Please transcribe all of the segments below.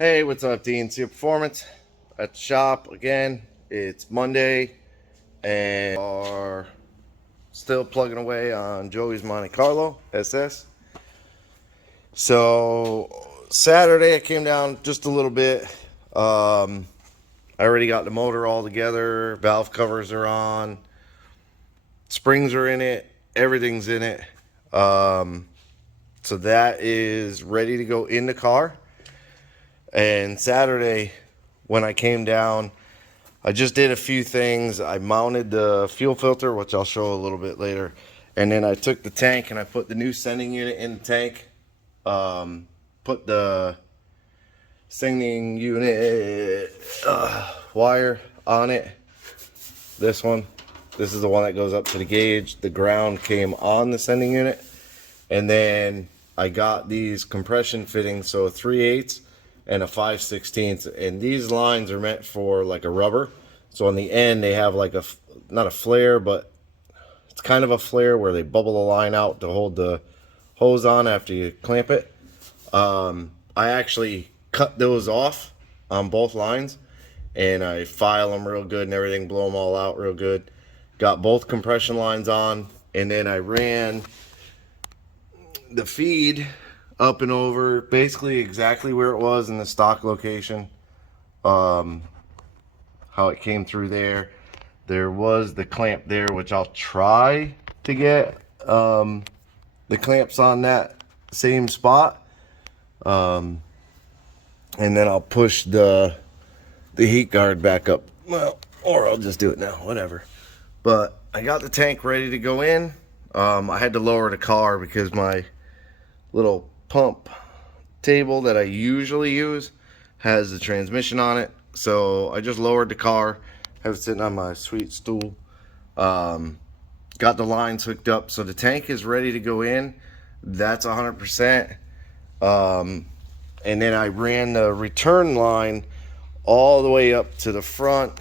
Hey, what's up, DNC Performance? At the shop again. It's Monday, and we are still plugging away on Joey's Monte Carlo SS. So Saturday I came down just a little bit. I already got the motor all together. Valve covers are on. Springs are in it. Everything's in it. So that is ready to go in the car. And Saturday, when I came down, I just did a few things. I mounted the fuel filter, which I'll show a little bit later. And then I took the tank and I put the new sending unit in the tank. Put the sending unit wire on it. This one. This is the one that goes up to the gauge. The ground came on the sending unit. And then I got these compression fittings, so 3/8 and a 5/16, and these lines are meant for like a rubber. So on the end they have like not a flare, but it's kind of a flare where they bubble the line out to hold the hose on after you clamp it. I actually cut those off on both lines, and I file them real good and everything, blow them all out real good. Got both compression lines on, and then I ran the feed up and over basically exactly where it was in the stock location. How it came through there. There was the clamp there, which I'll try to get the clamps on that same spot. And then I'll push the heat guard back up. Well, or I'll just do it now, whatever. But I got the tank ready to go in. I had to lower the car because my little pump table that I usually use has the transmission on it. So I just lowered the car, have it sitting on my sweet stool. Got the lines hooked up, so the tank is ready to go in. That's 100%. And then I ran the return line all the way up to the front,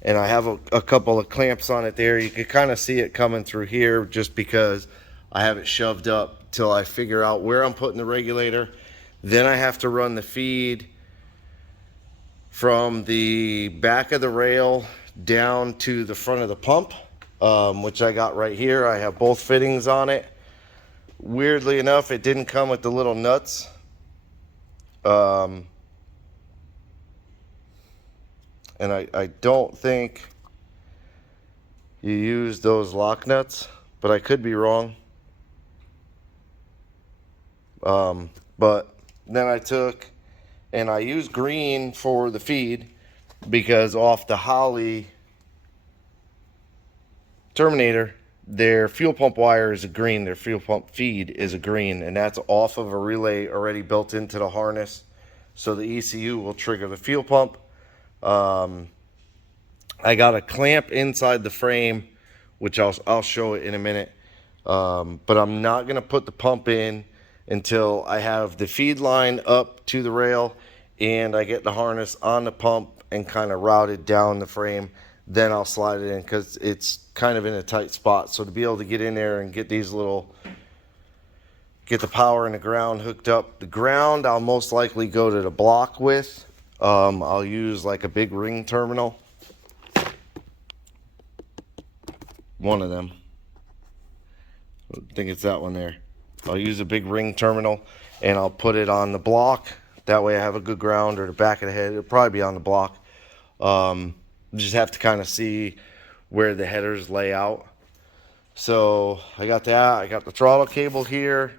and I have a couple of clamps on it there. You can kind of see it coming through here just because I have it shoved up till I figure out where I'm putting the regulator. Then I have to run the feed from the back of the rail down to the front of the pump, which I got right here. I have both fittings on it. Weirdly enough, it didn't come with the little nuts. And I don't think you use those lock nuts, but I could be wrong. But then I took and I used green for the feed because off the Holley Terminator, their fuel pump wire is a green, their fuel pump feed is a green, and that's off of a relay already built into the harness. So the ECU will trigger the fuel pump. I got a clamp inside the frame, which I'll show it in a minute. But I'm not going to put the pump in until I have the feed line up to the rail and I get the harness on the pump and kind of routed down the frame. Then I'll slide it in because it's kind of in a tight spot. So to be able to get in there and get these get the power and the ground hooked up. The ground I'll most likely go to the block with. I'll use like a big ring terminal. One of them. I think it's that one there. I'll use a big ring terminal and I'll put it on the block. That way I have a good ground, or the back of the head. It'll probably be on the block. Just have to kind of see where the headers lay out. So I got that. I got the throttle cable here.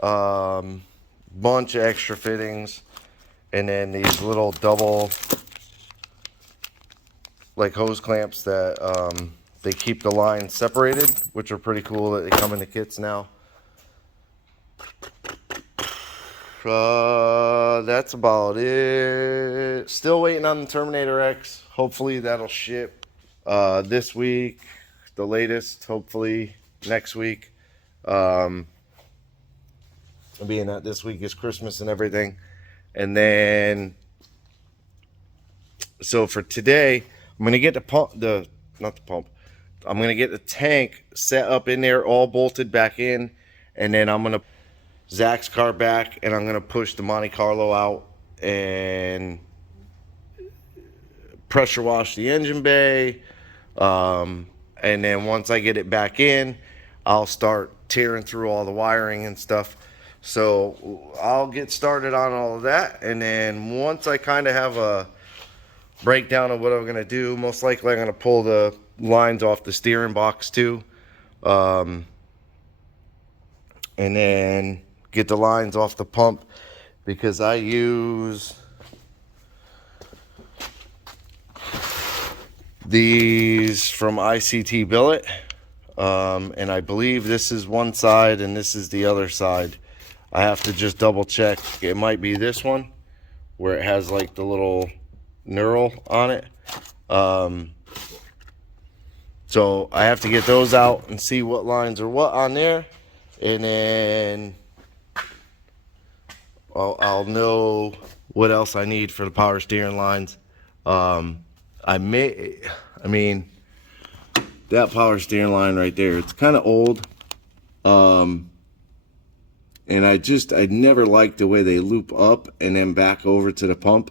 Bunch of extra fittings. And then these little double like hose clamps that they keep the line separated, which are pretty cool that they come in the kits now. That's about it. Still waiting on the Terminator X. Hopefully that'll ship this week, the latest, hopefully next week. Being that this week is Christmas and everything. And then, so for today, I'm gonna get I'm gonna get the tank set up in there, all bolted back in, and then I'm gonna Zach's car back, and I'm gonna push the Monte Carlo out and pressure wash the engine bay. And then once I get it back in, I'll start tearing through all the wiring and stuff. So I'll get started on all of that, and then once I kind of have a breakdown of what I'm gonna do, most likely I'm gonna pull the lines off the steering box too, and then get the lines off the pump, because I use these from ICT Billet, and I believe this is one side and this is the other side. I have to just double check. It might be this one where it has like the little knurl on it. So I have to get those out and see what lines are what on there, and then I'll know what else I need for the power steering lines. I mean, that power steering line right there, it's kind of old. And I never liked the way they loop up and then back over to the pump.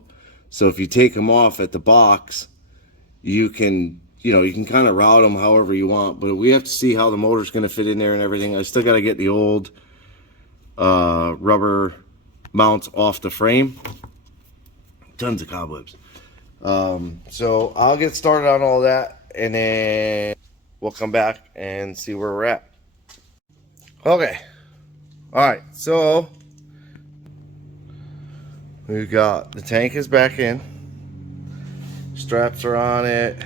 So if you take them off at the box, you can kind of route them however you want, but we have to see how the motor's going to fit in there and everything. I still got to get the old rubber mounts off the frame. Tons of cobwebs. So I'll get started on all that, and then we'll come back and see where we're at. Okay. All right. So we've got the tank is back in. Straps are on it.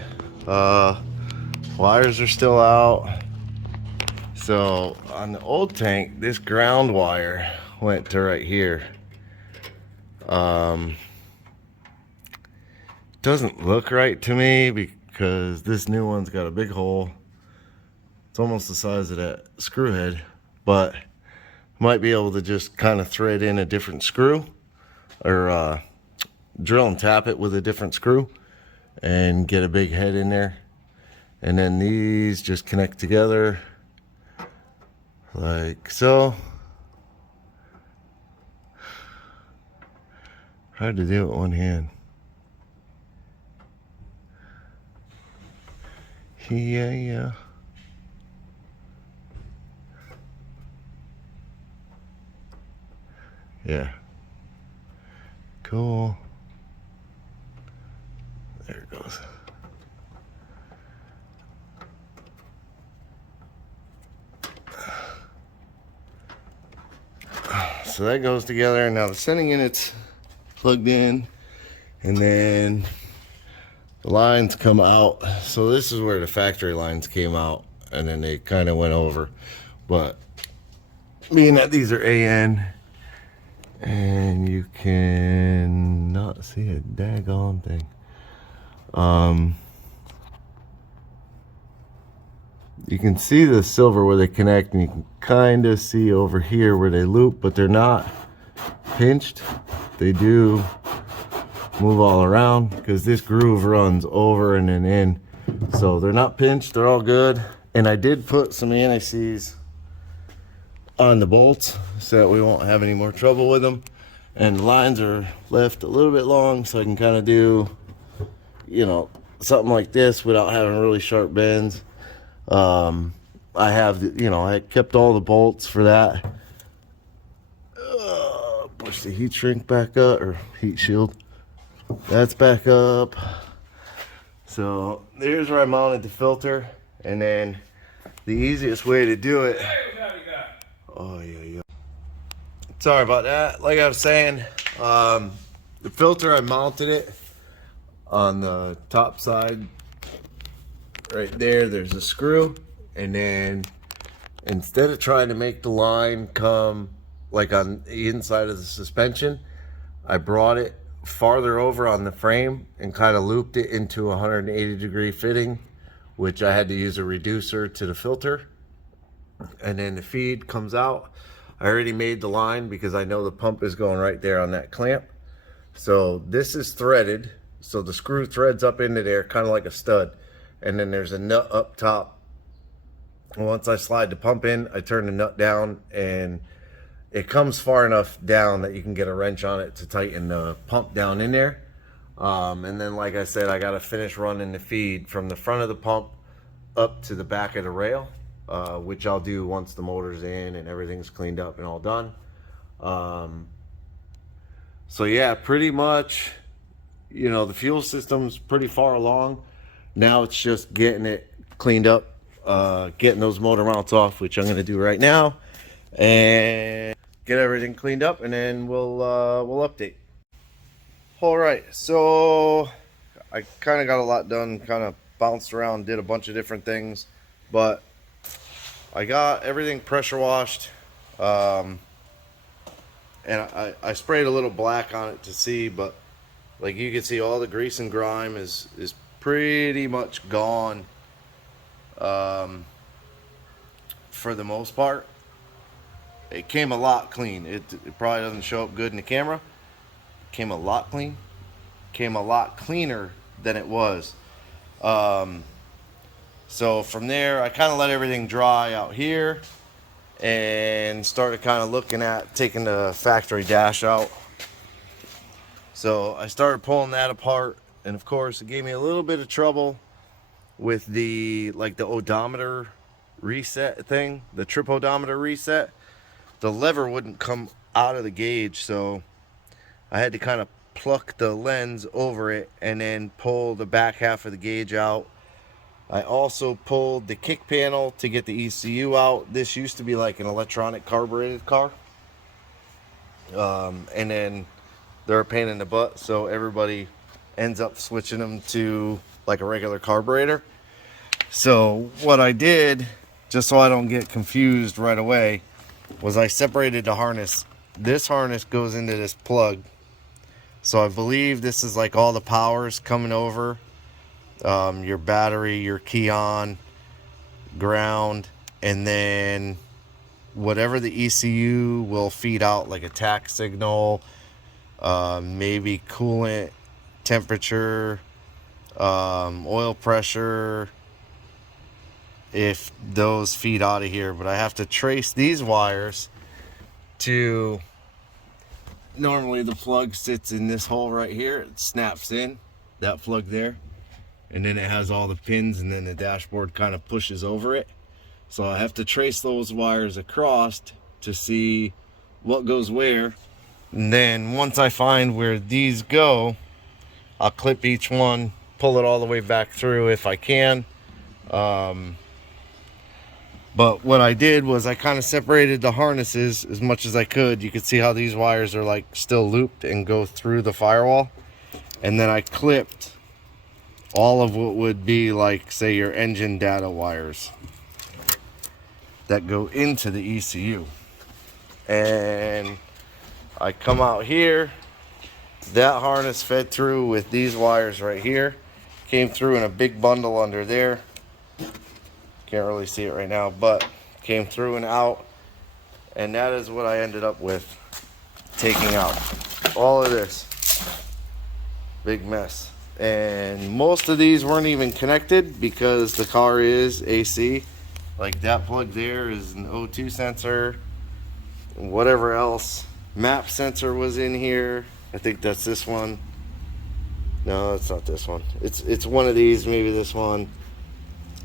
Wires are still out. So on the old tank, this ground wire went to right here. Doesn't look right to me because this new one's got a big hole. It's almost the size of that screw head, but might be able to just kind of thread in a different screw, or drill and tap it with a different screw and get a big head in there. And then these just connect together like so. Hard to do with one hand. Yeah. Yeah. Cool. There it goes. So that goes together. Now the sending unit's plugged in, and then the lines come out. So this is where the factory lines came out, and then they kind of went over. But being that these are AN, and you can not see a daggone thing. You can see the silver where they connect, and you can kind of see over here where they loop, but they're not pinched. They do move all around because this groove runs over and then in. So they're not pinched, they're all good. And I did put some anti-seize on the bolts so that we won't have any more trouble with them. And the lines are left a little bit long, so I can kind of do, something like this without having really sharp bends. I have, I kept all the bolts for that. Push the heat shrink back up, or heat shield. That's back up. So there's where I mounted the filter, and then the easiest way to do it. Oh yeah. Sorry about that. Like I was saying, the filter, I mounted it on the top side. Right there, there's a screw, and then instead of trying to make the line come like on the inside of the suspension, I brought it farther over on the frame and kind of looped it into a 180-degree fitting, which I had to use a reducer to the filter. And then the feed comes out. I already made the line because I know the pump is going right there on that clamp. So this is threaded, so the screw threads up into there kind of like a stud. And then there's a nut up top. Once I slide the pump in, I turn the nut down, and it comes far enough down that you can get a wrench on it to tighten the pump down in there. And then, like I said, I got to finish running the feed from the front of the pump up to the back of the rail, which I'll do once the motor's in and everything's cleaned up and all done. So yeah, pretty much, you know, the fuel system's pretty far along. Now it's just getting it cleaned up, getting those motor mounts off, which I'm going to do right now, and get everything cleaned up, and then we'll update. All right, so I kind of got a lot done, kind of bounced around, did a bunch of different things, but I got everything pressure washed, and I sprayed a little black on it to see, but like you can see, all the grease and grime is pretty much gone, for the most part. It came a lot clean. It probably doesn't show up good in the camera. It came a lot clean. Came a lot cleaner than it was. So from there, I kind of let everything dry out here and started kind of looking at taking the factory dash out. So I started pulling that apart, and of course it gave me a little bit of trouble with the odometer reset thing, the trip odometer reset. The lever wouldn't come out of the gauge, so I had to kind of pluck the lens over it and then pull the back half of the gauge out. I also pulled the kick panel to get the ECU out. This used to be like an electronic carbureted car, and then they're a pain in the butt, so everybody ends up switching them to like a regular carburetor. So what I did, just so I don't get confused right away, was I separated the harness. This harness goes into this plug, so I believe this is like all the powers coming over, your battery, your key on, ground, and then whatever the ECU will feed out, like a tach signal, maybe coolant temperature, oil pressure, if those feed out of here. But I have to trace these wires to, normally the plug sits in this hole right here. It snaps in that plug there, and then it has all the pins, and then the dashboard kind of pushes over it. So I have to trace those wires across to see what goes where. And then once I find where these go, I'll clip each one, pull it all the way back through if I can. But what I did was I kind of separated the harnesses as much as I could. You can see how these wires are like still looped and go through the firewall. And then I clipped all of what would be like, say, your engine data wires that go into the ECU. And I come out here, that harness fed through with these wires right here, came through in a big bundle under there. Can't really see it right now, but came through and out, and that is what I ended up with, taking out all of this big mess. And most of these weren't even connected because the car is AC. Like that plug there is an O2 sensor, whatever else. Map sensor was in here. I think that's this one. No, it's not this one. It's one of these, maybe this one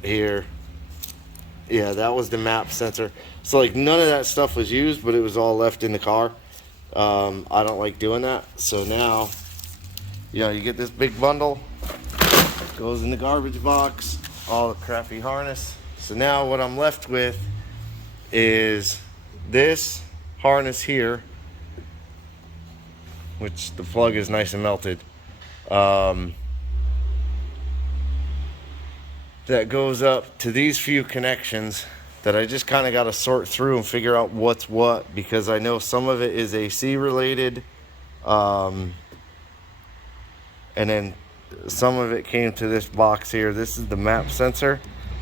here. Yeah, that was the map sensor. So like none of that stuff was used, but it was all left in the car. I don't like doing that. So now, you know, you get this big bundle, goes in the garbage box, all the crappy harness. So now what I'm left with is this harness here, which the plug is nice and melted. That goes up to these few connections that I just kind of got to sort through and figure out what's what, because I know some of it is AC related, and then some of it came to this box here. This is the map sensor,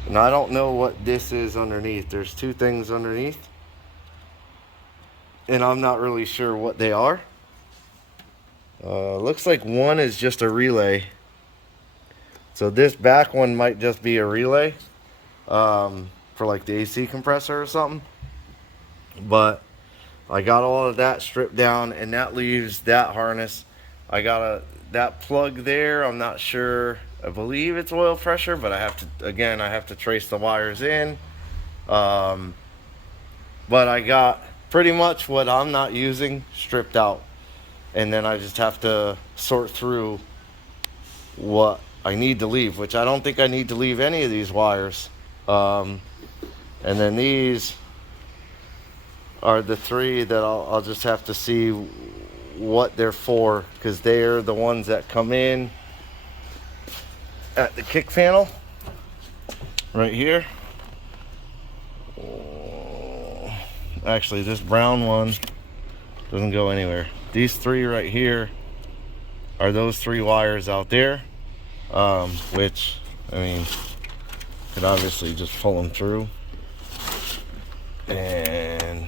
and I don't know what this is underneath. There's two things underneath, and I'm not really sure what they are. Looks like one is just a relay. So this back one might just be a relay, for like the AC compressor or something. But I got all of that stripped down, and that leaves that harness. I got that plug there. I'm not sure. I believe it's oil pressure, but I have to trace the wires in. But I got pretty much what I'm not using stripped out, and then I just have to sort through what I need to leave, which I don't think I need to leave any of these wires. And then these are the three that I'll just have to see what they're for, because they're the ones that come in at the kick panel right here. Actually, this brown one doesn't go anywhere. These three right here are those three wires out there, which, I mean, could obviously just pull them through, and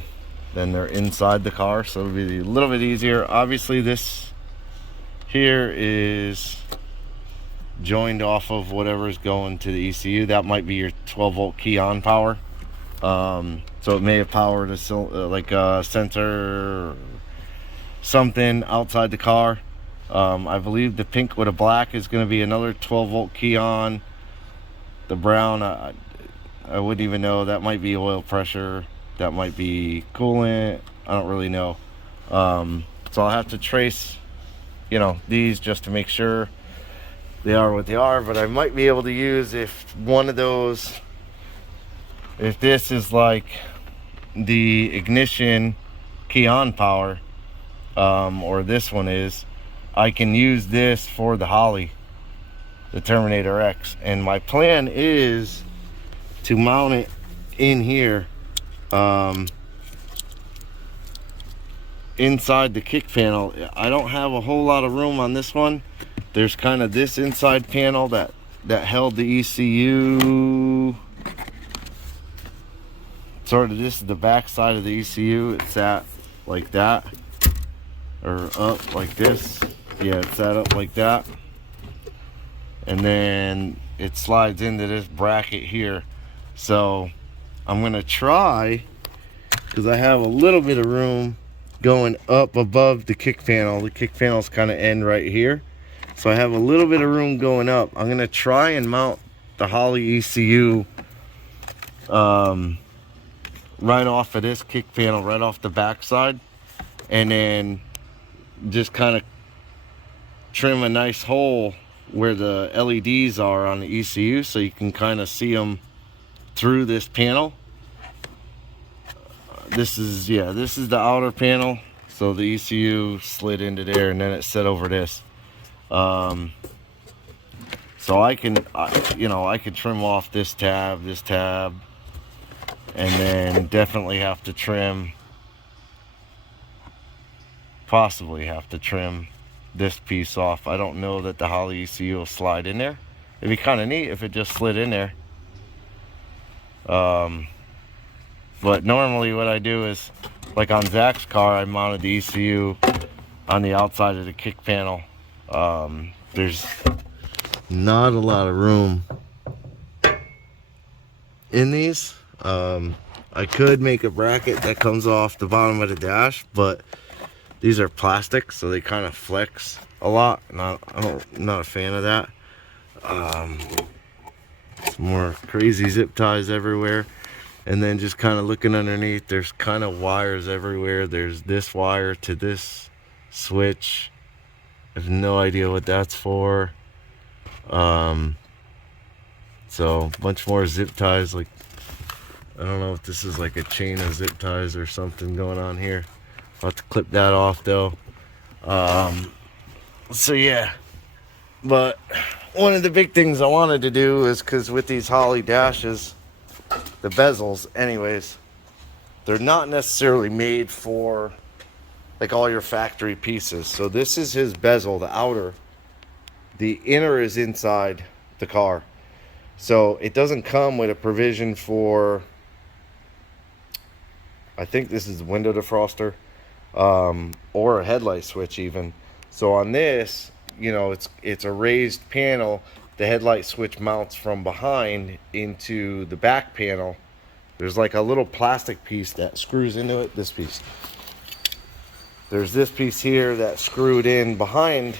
then they're inside the car, so it'll be a little bit easier. Obviously, this here is joined off of whatever's going to the ECU. That might be your 12 volt key on power. So it may have powered like a sensor or something outside the car. I believe the pink with a black is going to be another 12 volt key on. The brown, I wouldn't even know. That might be oil pressure. That might be coolant. I don't really know. So I'll have to trace, these just to make sure they are what they are. But I might be able to use, if one of those, if this is like the ignition key on power, or this one is, I can use this for the Holly, the Terminator X. And my plan is to mount it in here, inside the kick panel. I don't have a whole lot of room on this one. There's kind of this inside panel that held the ECU. Sort of, this is the back side of the ECU. It's sat like that, or up like this. Yeah, it's sat up like that, and then it slides into this bracket here. So I'm gonna try, because I have a little bit of room going up above the kick panel. The kick panel's kind of end right here, so I have a little bit of room going up. I'm gonna try and mount the Holly ECU right off of this kick panel, right off the back side, and then just kind of trim a nice hole where the LEDs are on the ECU, so you can kind of see them through this panel. This is the outer panel, so the ECU slid into there, and then it set over this. So I can trim off this tab, and then definitely have to trim, possibly have to trim this piece off. I don't know that the Holly ECU will slide in there. It'd be kind of neat if it just slid in there. But normally what I do is, like on Zach's car, I mounted the ECU on the outside of the kick panel. There's not a lot of room in these. I could make a bracket that comes off the bottom of the dash, but these are plastic, so they kind of flex a lot, and I'm not a fan of that. Some more crazy zip ties everywhere, and then just kind of looking underneath, there's kind of wires everywhere. There's this wire to this switch. I have no idea what that's for. So a bunch more zip ties. Like, I don't know if this is like a chain of zip ties or something going on here. I'll have to clip that off though. So yeah, but one of the big things I wanted to do is, because with these Holly dashes, the bezels anyways, they're not necessarily made for like all your factory pieces. So this is his bezel, the outer. The inner is inside the car, so it doesn't come with a provision for, I think this is window defroster, or a headlight switch even. So on this, it's a raised panel. The headlight switch mounts from behind into the back panel. There's like a little plastic piece that screws into it, this piece. there's this piece here that's screwed in behind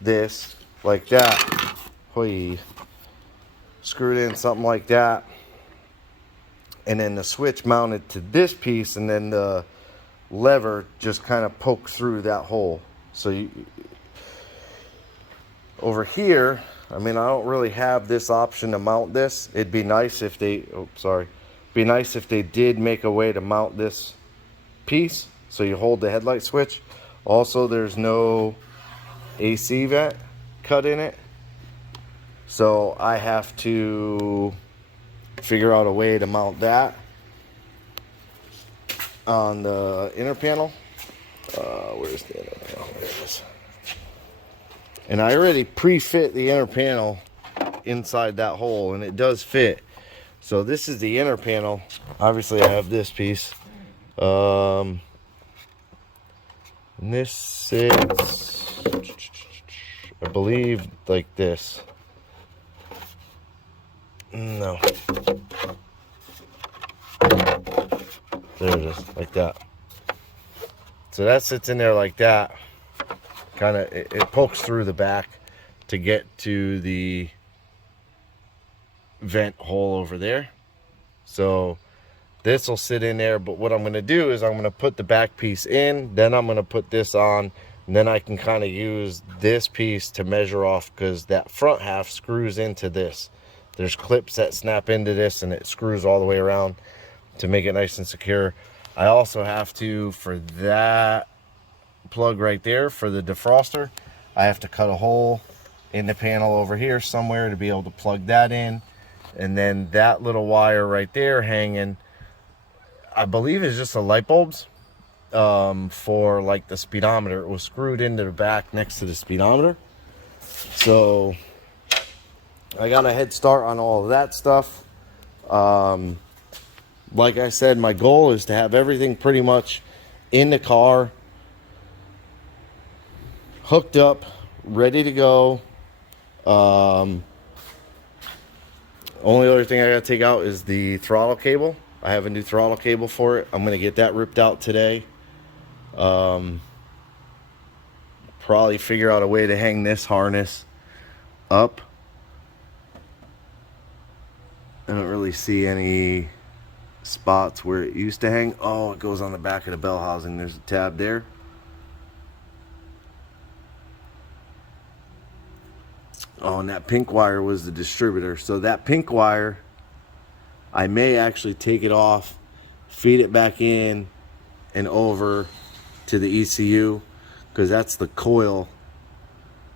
this like that. Hoi. Screwed in something like that. And then the switch mounted to this piece, and then the lever just kind of pokes through that hole. So you, over here, I mean, I don't really have this option to mount this. It'd be nice if they, be nice if they did make a way to mount this piece so you hold the headlight switch. Also, there's no AC vent cut in it, so I have to figure out a way to mount that on the inner panel. Where's the inner panel? There it is. And I already pre-fit the inner panel inside that hole, and it does fit. So this is the inner panel. Obviously I have this piece. And this sits, I believe, like this. No. There it is, like that. So that sits in there like that. Kind of, it pokes through the back to get to the vent hole over there. So this will sit in there, but what I'm going to do is I'm going to put the back piece in, then I'm going to put this on, and then I can kind of use this piece to measure off, because that front half screws into this. There's clips that snap into this, and it screws all the way around to make it nice and secure. I also have to, for that plug right there, for the defroster, I have to cut a hole in the panel over here somewhere to be able to plug that in. And then that little wire right there hanging, I believe is just a light bulbs for like the speedometer. It was screwed into the back next to the speedometer. So I got a head start on all of that stuff. Like I said, my goal is to have everything pretty much in the car, hooked up, ready to go. Only other thing I gotta take out is the throttle cable. I have a new throttle cable for it. I'm gonna get that ripped out today. Probably figure out a way to hang this harness up. I don't really see any spots where it used to hang. Oh, it goes on the back of the bell housing. There's a tab there. Oh, and that pink wire was the distributor. So that pink wire, I may actually take it off, feed it back in and over to the ECU, because that's the coil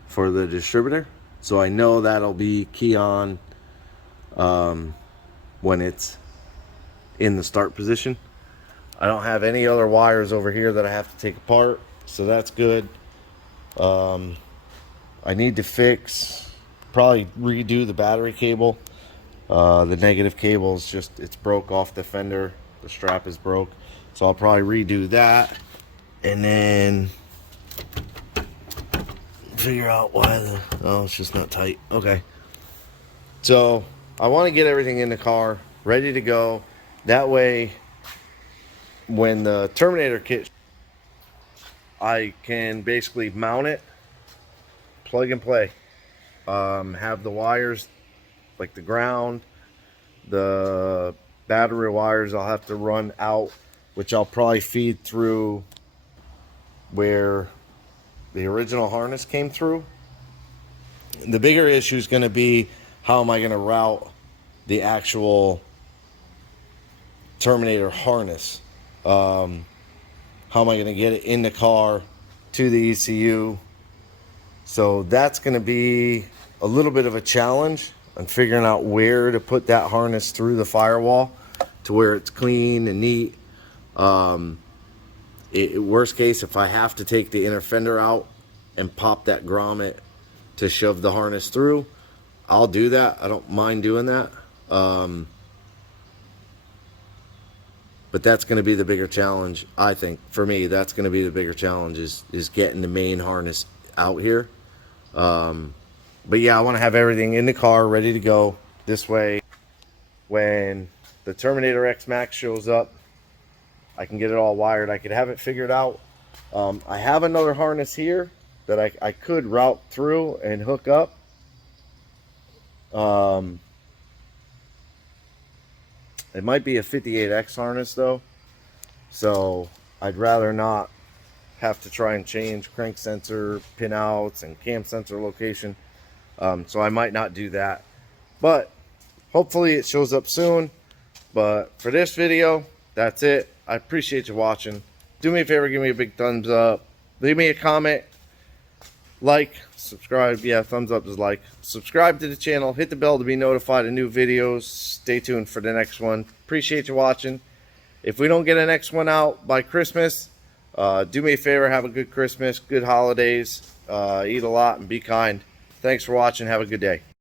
for the distributor. So I know that'll be key on when it's in the start position. I don't have any other wires over here that I have to take apart, so that's good. I need to probably redo the battery cable. The negative cable is just, it's broke off the fender. The strap is broke, so I'll probably redo that, and then figure out why it's just not tight. Okay, so I want to get everything in the car ready to go. That way, when the Terminator kit, I can basically mount it, plug and play. Have the wires, like the ground, the battery wires I'll have to run out, which I'll probably feed through where the original harness came through. The bigger issue is going to be, how am I going to route the actual Terminator harness? How am I going to get it in the car to the ECU? So that's going to be a little bit of a challenge on figuring out where to put that harness through the firewall to where it's clean and neat. Worst case, if I have to take the inner fender out and pop that grommet to shove the harness through, I'll do that. I don't mind doing that. But that's going to be the bigger challenge, I think. For me, that's going to be the bigger challenge, is getting the main harness out here. But yeah, I want to have everything in the car ready to go. This way, when the Terminator X Max shows up, I can get it all wired. I could have it figured out I have another harness here that I could route through and hook up. It might be a 58X harness though, so I'd rather not have to try and change crank sensor pinouts and cam sensor location. So I might not do that, but hopefully it shows up soon. But for this video, that's it. I appreciate you watching. Do me a favor, give me a big thumbs up, leave me a comment, like, subscribe. Yeah, thumbs up is like. Subscribe to the channel, hit the bell to be notified of new videos. Stay tuned for the next one. Appreciate you watching. If we don't get a next one out by Christmas, do me a favor, have a good Christmas, good holidays, eat a lot and be kind. Thanks for watching. Have a good day.